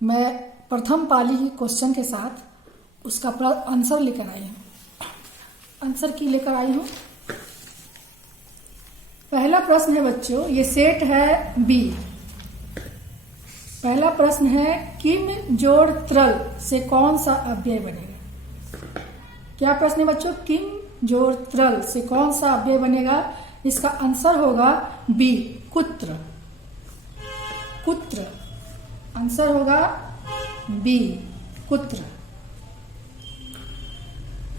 मैं प्रथम पाली की क्वेश्चन के साथ उसका आंसर लेकर आई हूँ। आंसर की लेकर आई हूँ। पहला प्रश्न है बच्चों, ये सेट है बी। पहला प्रश्न है किम जोड़ त्रल से कौन सा अव्यय बनेगा। क्या प्रश्न है बच्चों, किम जोड़ त्रल से कौन सा अव्यय बनेगा। इसका आंसर होगा बी, कुत्र। कुत्र आंसर होगा बी, कुत्र।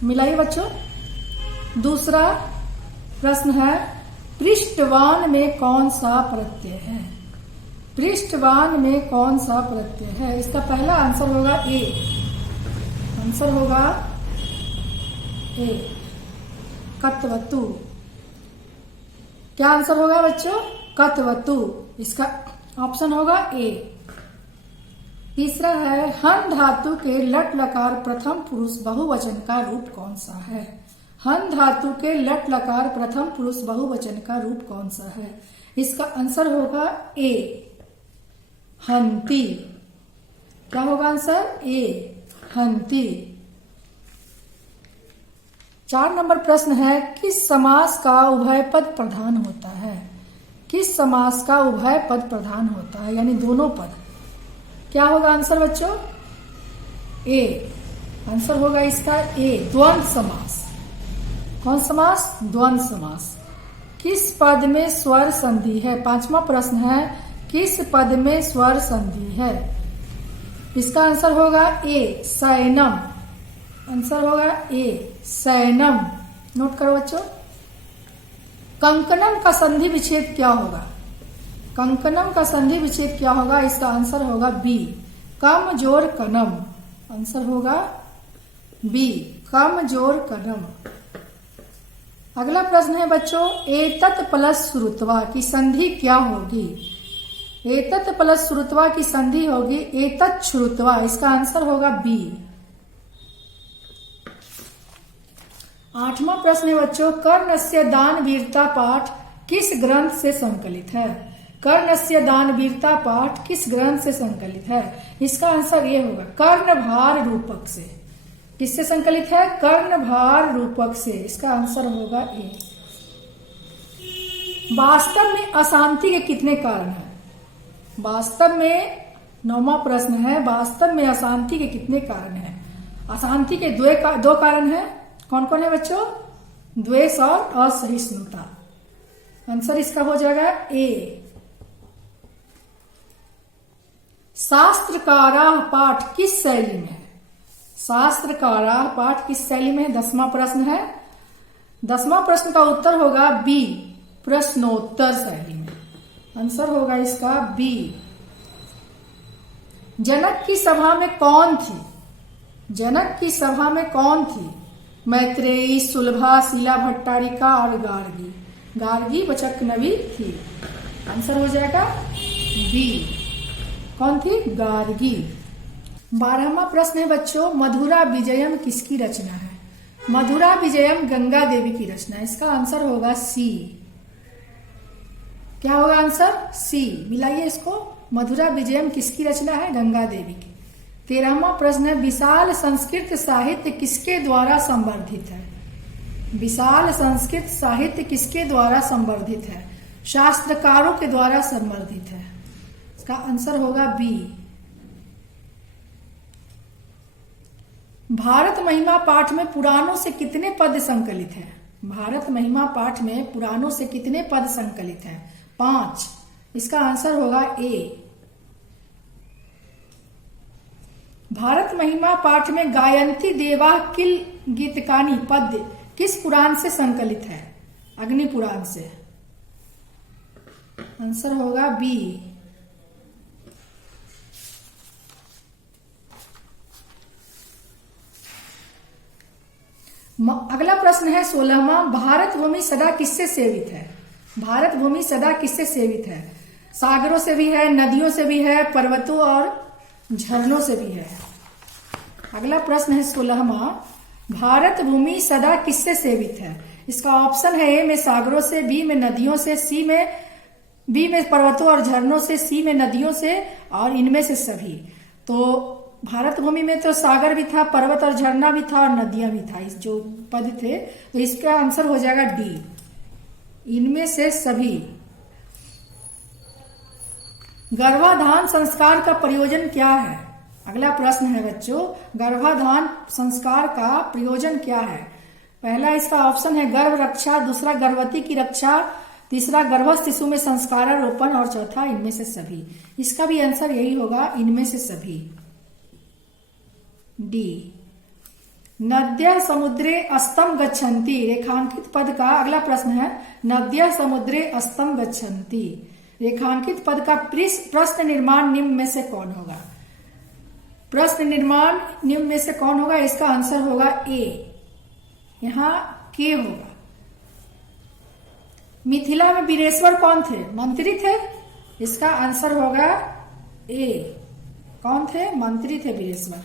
मिलाइए बच्चों। दूसरा प्रश्न है पृष्ठवान में कौन सा प्रत्यय है। पृष्ठवान में कौन सा प्रत्यय है। इसका पहला आंसर होगा ए। आंसर होगा ए, कत्वतु। क्या आंसर होगा बच्चों, कत्वतु। इसका ऑप्शन होगा ए। तीसरा है हन धातु के लट लकार प्रथम पुरुष बहुवचन का रूप कौन सा है। हन धातु के लट लकार प्रथम पुरुष बहुवचन का रूप कौन सा है। इसका आंसर होगा ए, हंती। क्या होगा आंसर, ए, हंती। 4 नंबर प्रश्न है किस समास का उभय पद प्रधान होता है। किस समास का उभय पद प्रधान होता है, यानी दोनों पद। क्या होगा आंसर बच्चों, ए। आंसर होगा इसका ए, द्वंद्व समास। कौन समास, द्वंद्व समास। किस पद में स्वर संधि है। 5वां प्रश्न है किस पद में स्वर संधि है। इसका आंसर होगा ए, सैनम। आंसर होगा ए, सैनम। नोट करो बच्चों। कंकणम का संधि विच्छेद क्या होगा। कंकणम का संधि विच्छेद क्या होगा। इसका आंसर होगा बी, कम जोड़ कनम। आंसर होगा बी, कम जोड़ कनम। अगला प्रश्न है बच्चों एतत् प्लस श्रुत्वा की संधि क्या होगी। एतत् प्लस श्रुत्वा की संधि होगी एतत् श्रुत्वा। इसका आंसर होगा बी। 8वां प्रश्न है बच्चों कर्णस्य दानवीरता पाठ किस ग्रंथ से संकलित है। कर्णस्य दानवीरता पाठ किस ग्रंथ से संकलित है। इसका आंसर ये होगा कर्णभार रूपक से। किससे संकलित है, कर्णभार रूपक से। इसका आंसर होगा ए। वास्तव में अशांति के कितने कारण हैं। वास्तव में 9वां प्रश्न है वास्तव में अशांति के कितने कारण हैं। अशांति के दो कारण हैं। कौन कौन है बच्चों, द्वेष और असहिष्णुता। आंसर इसका हो जाएगा ए। शास्त्रकाराः पाठ किस शैली में है। शास्त्रकाराः पाठ किस शैली में है, 10वां प्रश्न है। 10वां प्रश्न का उत्तर होगा बी, प्रश्नोत्तर शैली में। आंसर होगा इसका बी। जनक की सभा में कौन थी। जनक की सभा में कौन थी। मैत्रेयी, सुलभा, शीला भट्टारिका और गार्गी। गार्गी वचकनवी थी। आंसर हो जाएगा बी। कौन थी, गार्गी। 12वां प्रश्न है बच्चों मधुरा विजयम किसकी रचना है। मधुरा विजयम गंगा देवी की रचना। इसका आंसर होगा सी। क्या होगा आंसर, सी। मिलाइए इसको। मधुरा विजयम किसकी रचना है, गंगा देवी की। 13वां प्रश्न है विशाल संस्कृत साहित्य किसके द्वारा संवर्धित है। विशाल संस्कृत साहित्य किसके द्वारा संवर्धित है। शास्त्रकारों के द्वारा संवर्धित है। इसका आंसर होगा बी। भारत महिमा पाठ में पुराणों से कितने पद संकलित हैं। भारत महिमा पाठ में पुराणों से कितने पद संकलित हैं, 5। इसका आंसर होगा ए। भारत महिमा पाठ में गायंती देवा किल गीतकानी पद्य किस पुराण से संकलित है, अग्नि पुराण से। आंसर होगा बी। अगला प्रश्न है 16वां भारत भूमि सदा किससे सेवित है। भारत भूमि सदा किससे सेवित है। सागरों से भी है, नदियों से भी है, पर्वतों और झरनों से भी है। अगला प्रश्न है 16वां भारत भूमि सदा किससे सेवित है। इसका ऑप्शन है ए में सागरों से, बी में नदियों से, बी में पर्वतों और झरनों से, सी में नदियों से और इनमें से सभी। तो भारत भूमि में तो सागर भी था, पर्वत और झरना भी था और नदियां भी था, इस जो पद थे। तो इसका आंसर हो जाएगा डी, इनमें से सभी। गर्भाधान संस्कार का प्रयोजन क्या है? अगला प्रश्न है बच्चों, गर्भाधान संस्कार का प्रयोजन क्या है? पहला इसका ऑप्शन है गर्भ रक्षा, दूसरा गर्भवती की रक्षा, तीसरा गर्भस्थ शिशु में संस्कारारोपण और चौथा इनमें से सभी। इसका भी आंसर यही होगा, इनमें से सभी, डी। नद्यः समुद्रे अस्तम गच्छन्ति, रेखांकित पद का अगला प्रश्न है, नद्यः समुद्रे अस्तम गच्छन्ति, रेखांकित पद का प्रश्न निर्माण निम्न में से कौन होगा? प्रश्न निर्माण निम्न में से कौन होगा? इसका आंसर होगा ए, यहां के होगा। मिथिला में वीरेश्वर कौन थे? मंत्री थे, इसका आंसर होगा ए, कौन थे? मंत्री थे वीरेश्वर।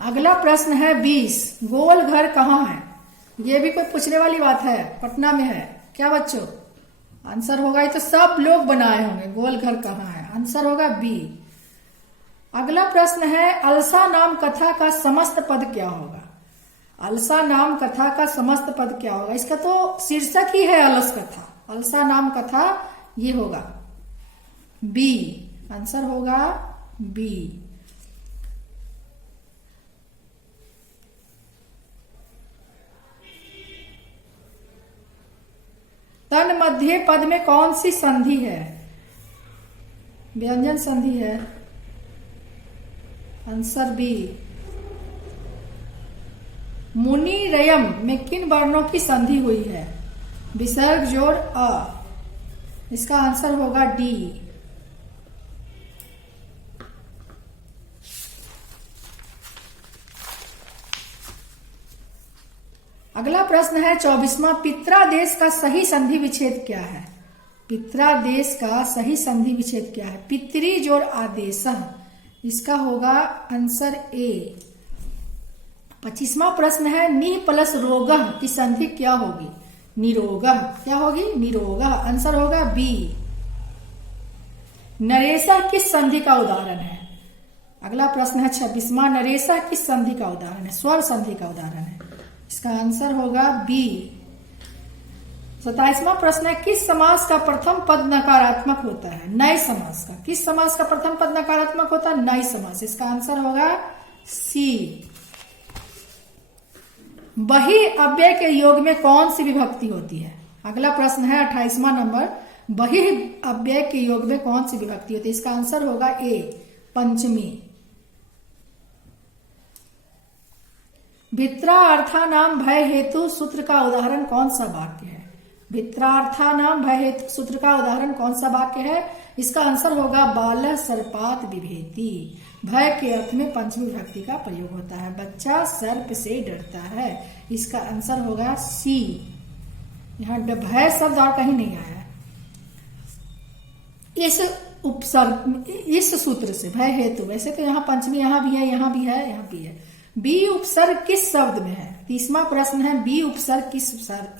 अगला प्रश्न है 20, गोल घर कहाँ है? ये भी कोई पूछने वाली बात है, पटना में है क्या बच्चों? आंसर होगा, ये तो सब लोग बनाए होंगे, गोल घर कहाँ है? आंसर होगा बी। अगला प्रश्न है, अलसा नाम कथा का समस्त पद क्या होगा? अलसा नाम कथा का समस्त पद क्या होगा? इसका तो शीर्षक ही है अलस कथा, अलसा नाम कथा, ये होगा बी, आंसर होगा बी। तन मध्य पद में कौन सी संधि है? व्यंजन संधि है, आंसर बी। मुनिरयम में किन वर्णों की संधि हुई है? विसर्ग जोड़ अ, इसका आंसर होगा डी। अगला प्रश्न है 24वां, पित्रादेश का सही संधि विच्छेद क्या है? पित्रादेश का सही संधि विच्छेद क्या है? पितरी जोड़ आदेश, इसका होगा आंसर ए। 25वां प्रश्न है, निह प्लस रोगः की संधि क्या होगी? निरोगः, क्या होगी? निरोगः, आंसर होगा बी। नरेशः किस संधि का उदाहरण है? अगला प्रश्न है 26वां, नरेशः किस संधि का उदाहरण है? स्वर संधि का उदाहरण है, इसका आंसर होगा बी। 27वां प्रश्न है, किस समास का प्रथम पद नकारात्मक होता है? नए समास का। किस समास का प्रथम पद नकारात्मक होता है? नए समास, इसका आंसर होगा सी। बही अव्यय के योग में कौन सी विभक्ति होती है? अगला प्रश्न है 28वां नंबर, बही अव्यय के योग में कौन सी विभक्ति होती है? इसका आंसर होगा ए, पंचमी। भित्रार्थानाम भय हेतु सूत्र का उदाहरण कौन सा वाक्य है? भित्रार्थानाम भय हेतु सूत्र का उदाहरण कौन सा वाक्य है? इसका आंसर होगा बालः सर्पात् बिभेति। भय के अर्थ में पंचमी विभक्ति का प्रयोग होता है, बच्चा सर्प से डरता है, इसका आंसर होगा सी। यहाँ भय शब्द और कहीं नहीं आया। इस उपसर्ग, इस सूत्र से भय हेतु, वैसे तो यहाँ पंचमी यहाँ भी है, यहाँ भी है, यहाँ भी है। बी उपसर्ग किस शब्द में है? 30वां प्रश्न है, बी उपसर्ग किस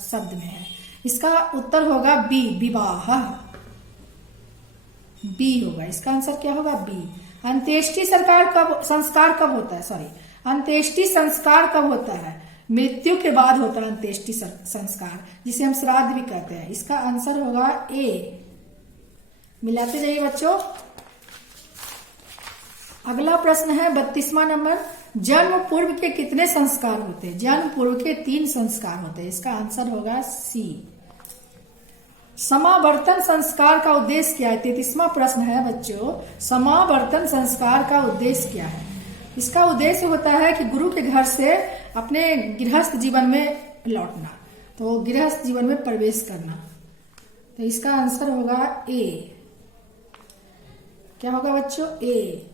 शब्द में है? इसका उत्तर होगा बी, विवाह, बी होगा, इसका आंसर क्या होगा? बी। अंत्येष्टि संस्कार कब होता है? सॉरी, अंत्येष्टि संस्कार कब होता है? मृत्यु के बाद होता है अंत्येष्टि संस्कार, जिसे हम श्राद्ध भी कहते हैं, इसका आंसर होगा ए। मिलाते जाइए बच्चों। अगला प्रश्न है 32वां नंबर, जन्म पूर्व के कितने संस्कार होते हैं? जन्म पूर्व के 3 संस्कार होते हैं, इसका आंसर होगा सी। समावर्तन संस्कार का उद्देश्य क्या है? 33वां प्रश्न है बच्चों, समावर्तन संस्कार का उद्देश्य क्या है? इसका उद्देश्य होता है कि गुरु के घर से अपने गृहस्थ जीवन में लौटना, तो गृहस्थ जीवन में प्रवेश करना, तो इसका आंसर होगा ए। क्या होगा बच्चों? ए।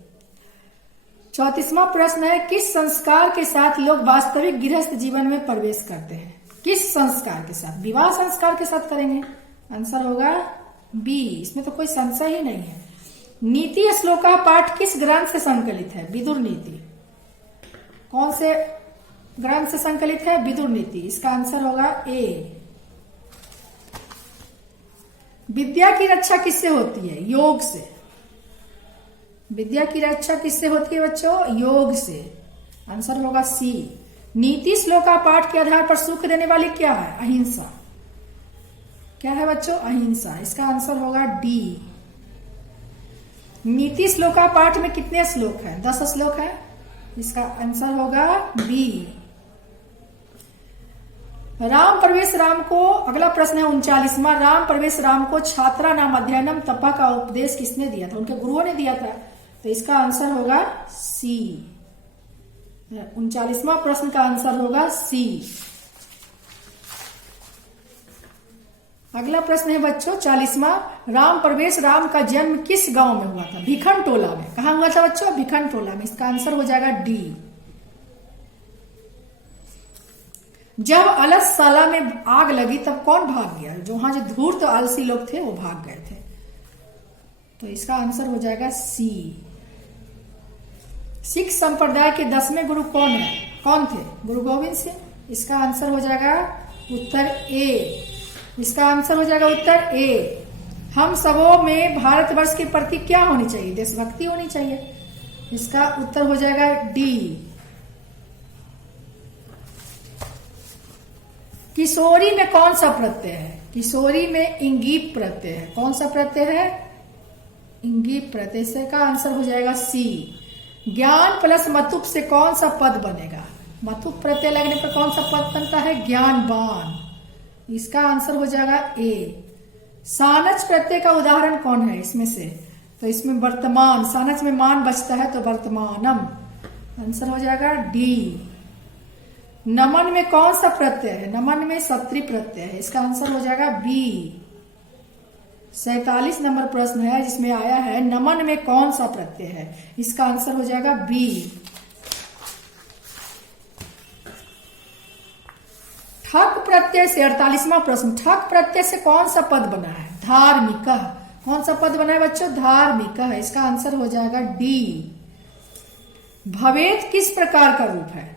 34वां प्रश्न है, किस संस्कार के साथ लोग वास्तविक गृहस्थ जीवन में प्रवेश करते हैं? किस संस्कार के साथ? विवाह संस्कार के साथ करेंगे, आंसर होगा बी, इसमें तो कोई संशय ही नहीं है। नीति श्लोका पाठ किस ग्रंथ से संकलित है? विदुर नीति। कौन से ग्रंथ से संकलित है? विदुर नीति, इसका आंसर होगा ए। विद्या की रक्षा किससे होती है? योग से। विद्या की रक्षा किससे होती है बच्चों? योग से। आंसर होगा सी। नीति श्लोका पाठ के आधार पर सुख देने वाली क्या है? अहिंसा। क्या है बच्चों? अहिंसा। इसका आंसर होगा डी। नीति श्लोका पाठ में कितने श्लोक हैं? 10 श्लोक है। इसका आंसर होगा बी। राम प्रवेश राम को, अगला प्रश्न है 39वां, राम प्रवेश राम को छात्रा नाम अध्ययनम तपा का उपदेश किसने दिया था? उनके गुरुओं ने दिया था। तो इसका आंसर होगा सी। 39वां प्रश्न का आंसर होगा सी। अगला प्रश्न है बच्चों 40वां, राम प्रवेश राम का जन्म किस गांव में हुआ था? भिखन टोला में। कहां हुआ था बच्चों? भिखन टोला में। इसका आंसर हो जाएगा डी। जब अलसशाला में आग लगी तब कौन भाग गया? जो वहां जो धूर्त तो आलसी लोग थे वो भाग गए थे। तो इसका आंसर हो जाएगा सी। सिख संप्रदाय के 10वें गुरु कौन थे? गुरु गोविंद सिंह। इसका आंसर हो जाएगा उत्तर ए। इसका आंसर हो जाएगा उत्तर ए। हम सबों में भारतवर्ष के प्रति क्या होनी चाहिए? देशभक्ति होनी चाहिए। इसका उत्तर हो जाएगा डी। किशोरी में कौन सा प्रत्यय है? किशोरी में इंगीप प्रत्यय है। कौन सा प्रत्यय है? इंगीप प्रत्यय। से का आंसर हो जाएगा सी। ज्ञान प्लस मतुप से कौन सा पद बनेगा? मतुप प्रत्यय लगने पर कौन सा पद बनता है? ज्ञानवान। इसका आंसर हो जाएगा ए। सानच प्रत्यय का उदाहरण कौन है इसमें से? तो इसमें वर्तमान, सानच में मान बचता है तो वर्तमानम। आंसर हो जाएगा डी। नमन में कौन सा प्रत्यय है? नमन में सत्री प्रत्यय है। इसका आंसर हो जाएगा बी। 47 नंबर प्रश्न है जिसमें आया है नमन में कौन सा प्रत्यय है? इसका आंसर हो जाएगा बी। ठक प्रत्यय से 48वां प्रश्न, ठक प्रत्यय से कौन सा पद बना है? धार्मिक। कौन सा पद बना है बच्चों? धार्मिक है। इसका आंसर हो जाएगा डी। भवेत किस प्रकार का रूप है?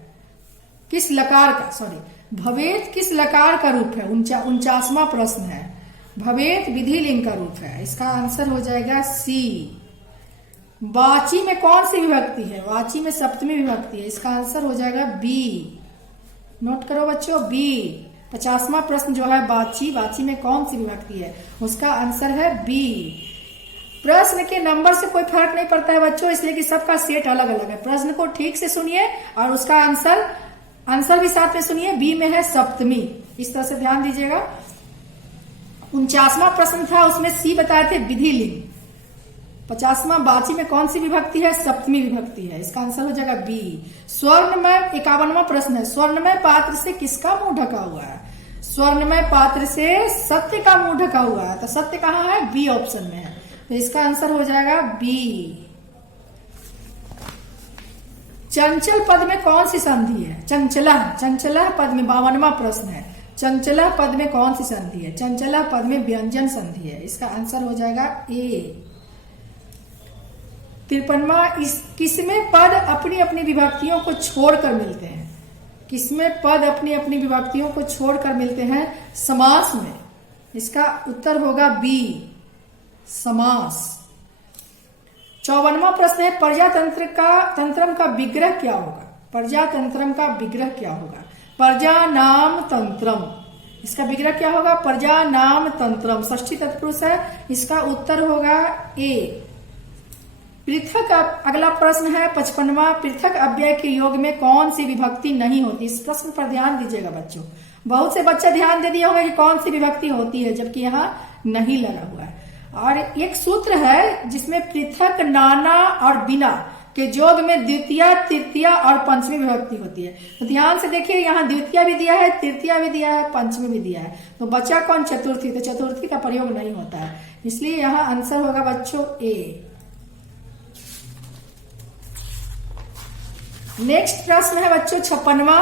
किस लकार का? भवेत किस लकार का रूप है? 49वां प्रश्न है। भवेत विधिलिंग का रूप है। इसका आंसर हो जाएगा सी। वाची में कौन सी विभक्ति है? वाची में सप्तमी विभक्ति है। इसका आंसर हो जाएगा बी। नोट करो बच्चों बी। 50वां प्रश्न जो है वाची, वाची में कौन सी विभक्ति है? उसका आंसर है बी। प्रश्न के नंबर से कोई फर्क नहीं पड़ता है बच्चों, इसलिए कि सबका सेट अलग अलग है। प्रश्न को ठीक से सुनिए और उसका आंसर भी साथ में सुनिए। बी में है सप्तमी। इस तरह से ध्यान दीजिएगा। 49वां प्रश्न था उसमें सी बताए थे विधिलिंग। 50वां बाची में कौन सी विभक्ति है? सप्तमी विभक्ति है। इसका आंसर हो जाएगा बी। स्वर्णमय 51वां प्रश्न है, स्वर्णमय पात्र से किसका मुंह ढका हुआ है? स्वर्णमय पात्र से सत्य का मुंह ढका हुआ है। तो सत्य कहाँ है? बी ऑप्शन में है। तो इसका आंसर हो जाएगा बी। चंचल पद में कौन सी संधि है? चंचला। चंचला पद में 52वां प्रश्न है। चंचला पद में कौन सी संधि है? चंचला पद में व्यंजन संधि है। इसका आंसर हो जाएगा ए। 53वां, किसमें पद अपनी अपनी विभक्तियों को छोड़कर मिलते हैं? किसमें पद अपनी अपनी विभक्तियों को छोड़कर मिलते हैं? समास में। इसका उत्तर होगा बी, समास। 54वां प्रश्न है प्रजातंत्रम का विग्रह क्या होगा? प्रजातंत्रम का विग्रह क्या होगा? प्रजा नाम तंत्रम। इसका विग्रह क्या होगा? प्रजा नाम तंत्रम। षष्ठी तत्पुरुष है। इसका उत्तर होगा ए। पृथक, अगला प्रश्न है 55वां, पृथक अव्यय के योग में कौन सी विभक्ति नहीं होती? इस प्रश्न पर ध्यान दीजिएगा बच्चों। बहुत से बच्चे ध्यान दे दिए होंगे कि कौन सी विभक्ति होती है, जबकि यहाँ नहीं लगा हुआ है। और एक सूत्र है जिसमें पृथक, नाना और बिना के योग में द्वितीय, तृतीय और पंचमी विभक्ति होती है। तो ध्यान से देखिए, यहाँ द्वितीय भी दिया है, तृतीय भी दिया है, पंचमी भी दिया है। तो बचा कौन? चतुर्थी। तो चतुर्थी का प्रयोग नहीं होता है, इसलिए यहाँ आंसर होगा बच्चों ए। नेक्स्ट प्रश्न है बच्चों 56वां,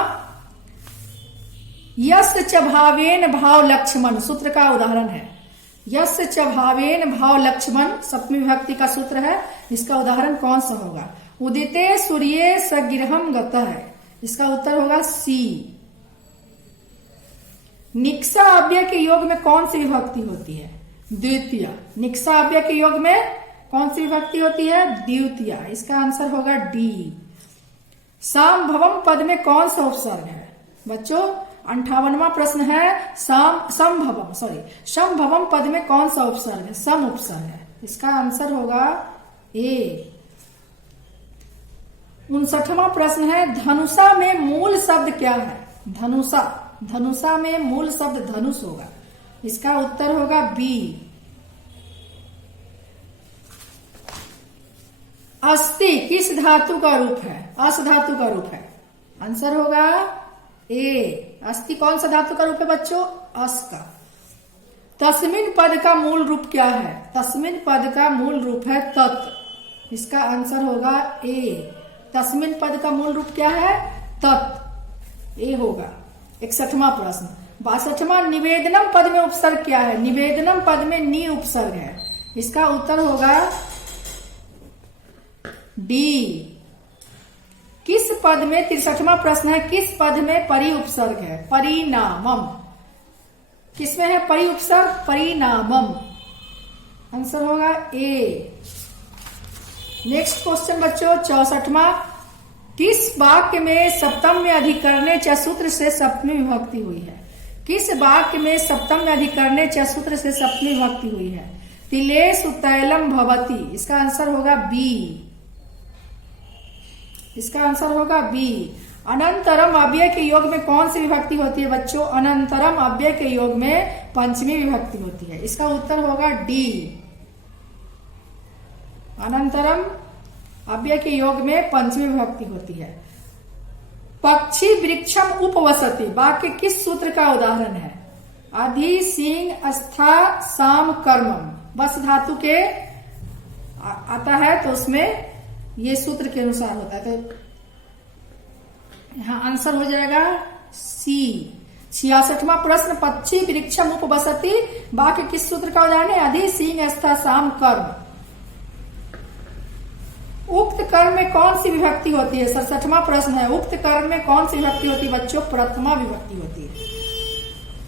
यस च भावेन भाव लक्ष्मण सूत्र का उदाहरण है। यस च भावेन भाव लक्ष्मण सप्तमी विभक्ति का सूत्र है। इसका उदाहरण कौन सा होगा? उदिते सूर्ये सगिरहम गतः है। इसका उत्तर होगा सी। निक्सा अव्यय के योग में कौन सी विभक्ति होती है? द्वितीय। निक्सा अव्यय के योग में कौन सी विभक्ति होती है? द्वितीया। इसका आंसर होगा डी। संभवम पद में कौन सा उपसर्ग है? बच्चों 58वां प्रश्न है, संभवम पद में कौन सा उपसर्ग है? सम उपसर्ग है। इसका आंसर होगा ए। 59वां प्रश्न है, धनुषा में मूल शब्द क्या है? धनुषा में मूल शब्द धनुष होगा। इसका उत्तर होगा बी। अस्थि किस धातु का रूप है? अस धातु का रूप है। आंसर होगा ए। अस्थि कौन सा धातु का रूप है बच्चों? अस का। तस्मिन पद का मूल रूप क्या है? तस्मिन पद का मूल रूप है तत्। इसका आंसर होगा ए। तस्मिन पद का मूल रूप क्या है? तत्। ए होगा। 61वां प्रश्न। 62वां, निवेदनम पद में उपसर्ग क्या है? निवेदनम पद में नी उपसर्ग है। इसका उत्तर होगा डी। किस पद में, 63वां प्रश्न है, किस पद में परि उपसर्ग है? परिणामम। किसमें है परि उपसर्ग? परिणामम। आंसर होगा ए। नेक्स्ट क्वेश्चन बच्चों 64वां, किस वाक्य में सप्तम्य अधिकरणे च सूत्र से सप्तमी विभक्ति हुई है? किस वाक्य में सप्तम्य अधिकरणे च सूत्र से सप्तमी विभक्ति हुई है? तिलेषु तैलम भवति। इसका आंसर होगा बी। इसका आंसर होगा बी। अनंतरम अव्यय के योग में कौन सी विभक्ति होती है बच्चों? अनंतरम अव्यय के योग में पंचमी विभक्ति होती है। इसका उत्तर होगा डी। अनंतरम अव्यय के योग में पंचमी विभक्ति होती है। पक्षी वृक्षम उपवसति वाक्य किस सूत्र का उदाहरण है? अधि सिंह अस्था साम कर्मम। बस धातु के आता है तो उसमें ये सूत्र के अनुसार होता है। तो यहां आंसर हो जाएगा सी। 66वां प्रश्न, पक्षी वृक्षम उपवसति वाक्य किस सूत्र का उदाहरण है? अधि सिंह अस्था साम कर्म। उक्त कर्म में कौन सी विभक्ति होती है? 67वां प्रश्न है, उक्त कर्म में कौन सी विभक्ति होती है बच्चों? प्रथमा विभक्ति होती है।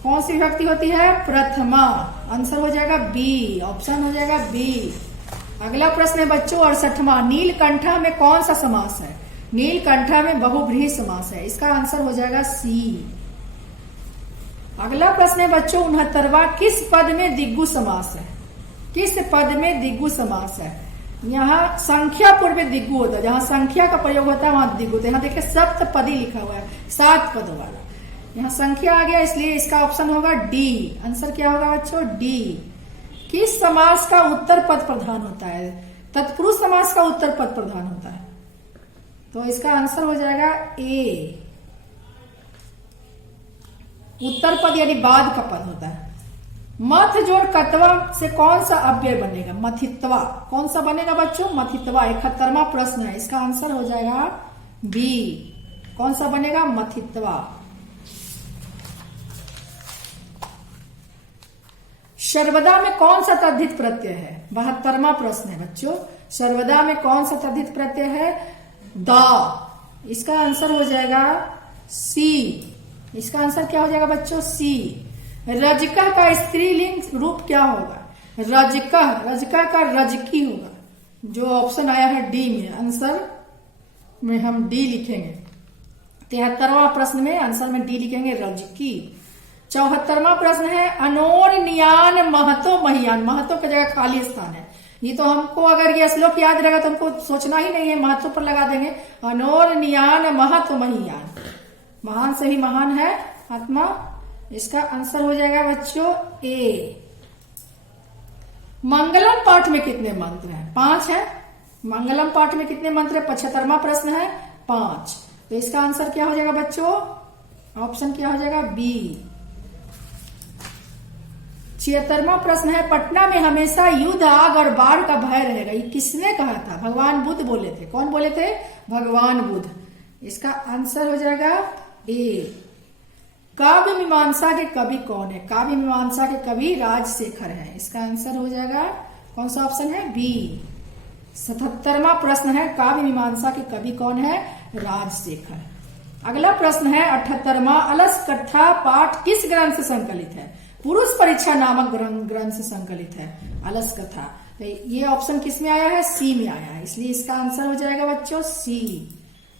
कौन सी विभक्ति होती है? प्रथमा। आंसर हो जाएगा बी। ऑप्शन हो जाएगा बी। अगला प्रश्न है बच्चों 68वां, नीलकंठा में कौन सा समास है? नीलकंठा में बहुब्रीहि समास है। इसका आंसर हो जाएगा सी। अगला प्रश्न है बच्चों 69वां, किस पद में दिग्गु समास है? किस पद में दिग्गु समास है? यहाँ संख्या पूर्व में दिग्गु होता है। जहां संख्या का प्रयोग होता है वहां दिग्गु होता है। यहाँ देखिए सप्तपदी लिखा हुआ है, 7 पदों वाला। यहाँ संख्या आ गया, इसलिए इसका ऑप्शन होगा डी। आंसर क्या होगा बच्चों? डी। किस समास का उत्तर पद प्रधान होता है? तत्पुरुष समास का उत्तर पद प्रधान होता है। तो इसका आंसर हो जाएगा ए। उत्तर पद यानी बाद का पद होता है। मथ जोड़ कत्वा से कौन सा अव्यय बनेगा? मथित्वा। कौन सा बनेगा बच्चों? मथित्वा। 71वां प्रश्न है, इसका आंसर हो जाएगा बी। कौन सा बनेगा? मथित्वा। सर्वदा में कौन सा तद्धित प्रत्यय है? 72वां प्रश्न है बच्चों, सर्वदा में कौन सा तद्धित प्रत्यय है? दा। इसका आंसर हो जाएगा सी। इसका आंसर क्या हो जाएगा बच्चों? सी। रजकह का स्त्रीलिंग रूप क्या होगा? रजकह। रजकह का रजकी होगा, जो ऑप्शन आया है डी में। आंसर में हम डी लिखेंगे। 73वां प्रश्न में आंसर में डी लिखेंगे, रजकी। 74वां प्रश्न है, अनोर नियान महतो महियान। महतो की जगह खाली स्थान है। ये तो हमको अगर ये श्लोक याद रहेगा तो हमको सोचना ही नहीं है, महतो पर लगा देंगे। अनोर नियान महतो महियान, महान से ही महान है आत्मा। इसका आंसर हो जाएगा बच्चों ए। मंगलम पाठ में कितने मंत्र हैं? 5 है। मंगलम पाठ में कितने मंत्र है? 75वां प्रश्न है, 5। तो इसका आंसर क्या हो जाएगा बच्चों? ऑप्शन क्या हो जाएगा? बी। 76वां प्रश्न है, पटना में हमेशा युद्ध, आग और बाढ़ का भय रहेगा। ये किसने कहा था? भगवान बुद्ध बोले थे। कौन बोले थे? भगवान बुद्ध। इसका आंसर हो जाएगा ए। काव्य मीमांसा के कवि कौन है? काव्य मीमांसा के कवि राजशेखर है। इसका आंसर हो जाएगा कौन सा ऑप्शन है? बी। 77वां प्रश्न है, काव्य मीमांसा के कवि कौन है? राजशेखर। अगला प्रश्न है 78वां, अलस कथा पाठ किस ग्रंथ से संकलित है? पुरुष परीक्षा नामक ग्रंथ से संकलित है अलस कथा। तो ये ऑप्शन किस में आया है? सी में आया है, इसलिए इसका आंसर हो जाएगा बच्चों सी।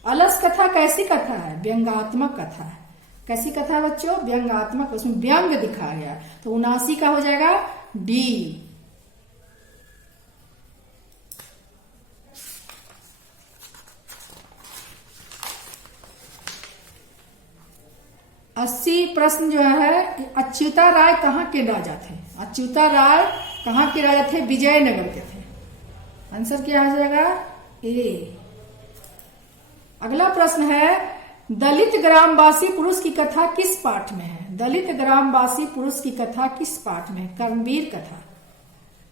अलस कथा कैसी कथा है? व्यंग्यात्मक कथा है। कैसी कथा है बच्चों? व्यंग्यात्मक, उसमें व्यंग दिखाया गया, तो 79 का हो जाएगा डी। अस्सी प्रश्न जो है, अच्युता राय कहाँ के राजा थे? अच्युता राय कहाँ के राजा थे? विजयनगर के थे। आंसर क्या हो जाएगा? ए। अगला प्रश्न है, दलित ग्रामवासी पुरुष की कथा किस पाठ में है? दलित ग्रामवासी पुरुष की कथा किस पाठ में? कर्मवीर कथा।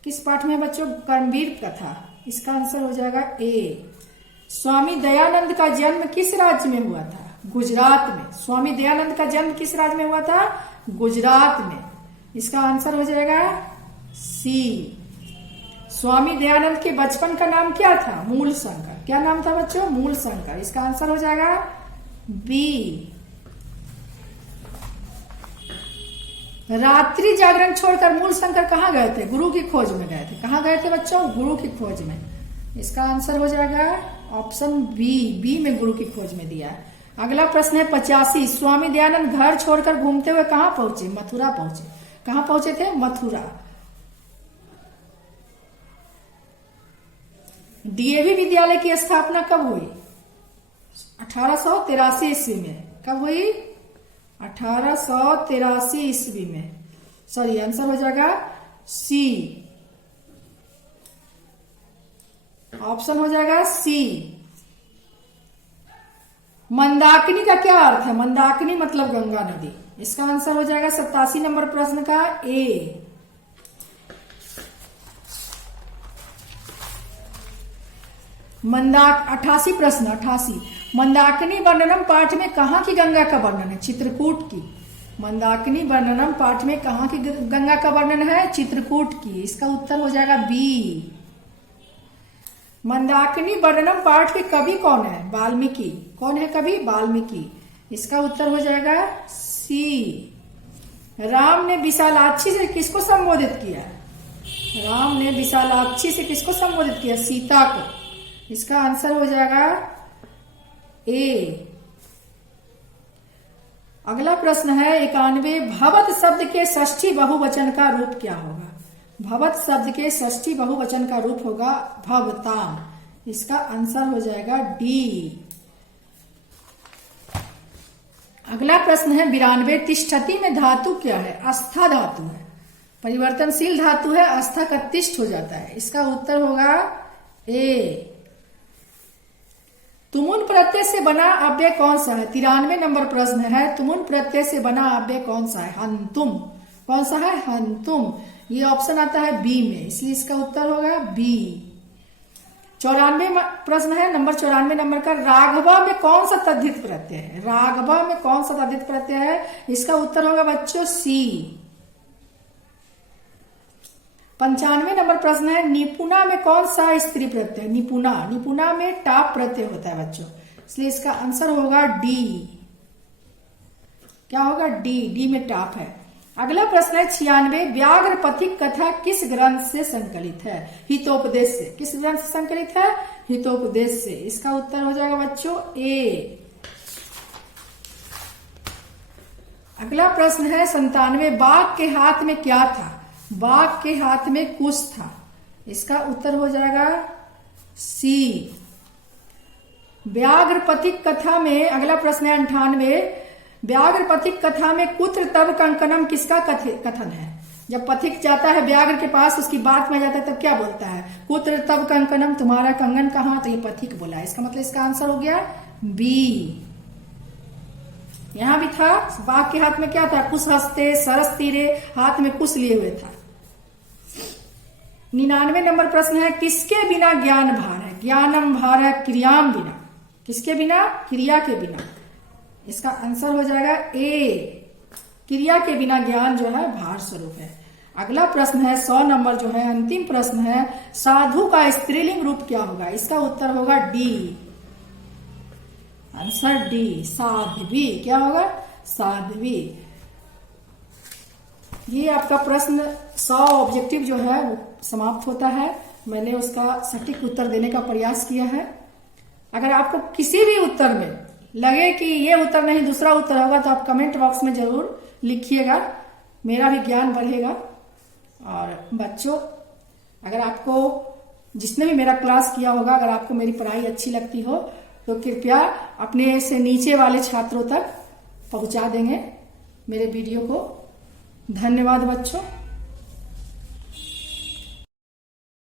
किस पाठ में है बच्चों? कर्मवीर कथा। इसका आंसर हो जाएगा ए। स्वामी दयानंद का जन्म किस राज्य में हुआ था? गुजरात में। स्वामी दयानंद का जन्म किस राज्य में हुआ था? गुजरात में। इसका आंसर हो जाएगा सी। स्वामी दयानंद के बचपन का नाम क्या था? मूल शंकर। क्या नाम था बच्चों? मूल शंकर। इसका आंसर हो जाएगा बी। रात्रि जागरण छोड़कर मूल शंकर कहाँ गए थे? गुरु की खोज में गए थे। कहाँ गए थे बच्चों? गुरु की खोज में। इसका आंसर हो जाएगा ऑप्शन बी। बी में गुरु की खोज में दिया है। अगला प्रश्न है 85, स्वामी दयानंद घर छोड़कर घूमते हुए कहाँ पहुंचे? मथुरा पहुंचे। कहाँ पहुंचे थे? मथुरा। डीएवी विद्यालय की स्थापना कब हुई? 1883 ईस्वी में। कब हुई? 1883 ईस्वी में। सॉरी, आंसर हो जाएगा सी। ऑप्शन हो जाएगा सी। मंदाकिनी का क्या अर्थ है? मंदाकिनी मतलब गंगा नदी। इसका आंसर हो जाएगा 87 नंबर प्रश्न का ए। 88 प्रश्न 88, मंदाकिनी वर्णनम पाठ में कहाँ की गंगा का वर्णन है? चित्रकूट की। मंदाकिनी वर्णनम पाठ में कहाँ की गंगा का वर्णन है? चित्रकूट की। इसका उत्तर हो जाएगा बी। मंदाकिनी वर्णनम पाठ के कवि कौन है? वाल्मीकि। कौन है कवि? वाल्मीकि। इसका उत्तर हो जाएगा सी। राम ने विशालाक्षी से किसको संबोधित किया? राम ने विशालाक्षी से किसको संबोधित किया? सीता को। इसका आंसर हो जाएगा ए। अगला प्रश्न है 91, भवत शब्द के षष्ठी बहुवचन का रूप क्या होगा? भवत शब्द के षष्ठी बहुवचन का रूप होगा भवताम। इसका आंसर हो जाएगा डी। अगला प्रश्न है 92, तिष्ठति में धातु क्या है? आस्था धातु है। परिवर्तनशील धातु है, आस्था का तिष्ठ हो जाता है। इसका उत्तर होगा ए। तुमुन प्रत्यय से बना अव्यय कौन सा है? 93 नंबर प्रश्न है, तुमुन प्रत्यय से बना अव्यय कौन सा है? हंतुम। कौन सा है? हंतुम। ये ऑप्शन आता है बी में, इसलिए इसका उत्तर होगा बी। 94 प्रश्न है, नंबर 94 नंबर का, राघवा में कौन सा तद्धित प्रत्यय है? राघवा में कौन सा तद्धित प्रत्यय है? इसका उत्तर होगा बच्चों सी। 95 नंबर प्रश्न है, निपुणा में कौन सा स्त्री प्रत्यय? निपुणा। निपुणा में टाप प्रत्यय होता है बच्चों, इसलिए इसका आंसर होगा डी। क्या होगा? डी। डी में टाप है। अगला प्रश्न है 96, व्याघ्र पथिक कथा किस ग्रंथ से संकलित है? हितोपदेश से। किस ग्रंथ से संकलित है? हितोपदेश से। इसका उत्तर हो जाएगा बच्चों ए। अगला प्रश्न है 97, बाघ के हाथ में क्या था? बाघ के हाथ में कुश था। इसका उत्तर हो जाएगा सी। व्याघ्र पथिक कथा में अगला प्रश्न है 98, व्याघ्र पथिक कथा में कुत्र तब कंकणम किसका कथन है? जब पथिक जाता है व्याघ्र के पास, उसकी बात में जाता है, तब क्या बोलता है? कुत्र तब कंकणम, तुम्हारा कंगन कहाँ? तो ये पथिक बोला है। इसका मतलब इसका आंसर हो गया बी। यहां भी था, बाघ के हाथ में क्या था? कुश हस्ते सरस तीरे, हाथ में कुश लिए हुए था। 99 नंबर प्रश्न है, किसके बिना ज्ञान भार है? ज्ञानम भार है क्रियाम बिना। किसके बिना? क्रिया के बिना। इसका आंसर हो जाएगा ए। क्रिया के बिना ज्ञान जो है भार स्वरूप है। अगला प्रश्न है 100 नंबर जो है, अंतिम प्रश्न है, साधु का स्त्रीलिंग रूप क्या होगा? इसका उत्तर होगा डी। Answer D, Sadhvi. क्या होगा? साध्वी। ये आपका प्रश्न 100 ऑब्जेक्टिव जो है वो समाप्त होता है। मैंने उसका सटीक उत्तर देने का प्रयास किया है। अगर आपको किसी भी उत्तर में लगे कि ये उत्तर नहीं दूसरा उत्तर होगा तो आप कमेंट बॉक्स में जरूर लिखिएगा, मेरा भी ज्ञान बढ़ेगा। और बच्चों, अगर आपको जिसने भी मेरा क्लास किया होगा, अगर आपको मेरी पढ़ाई अच्छी लगती हो तो कृपया अपने से नीचे वाले छात्रों तक पहुंचा देंगे मेरे वीडियो को। धन्यवाद बच्चों।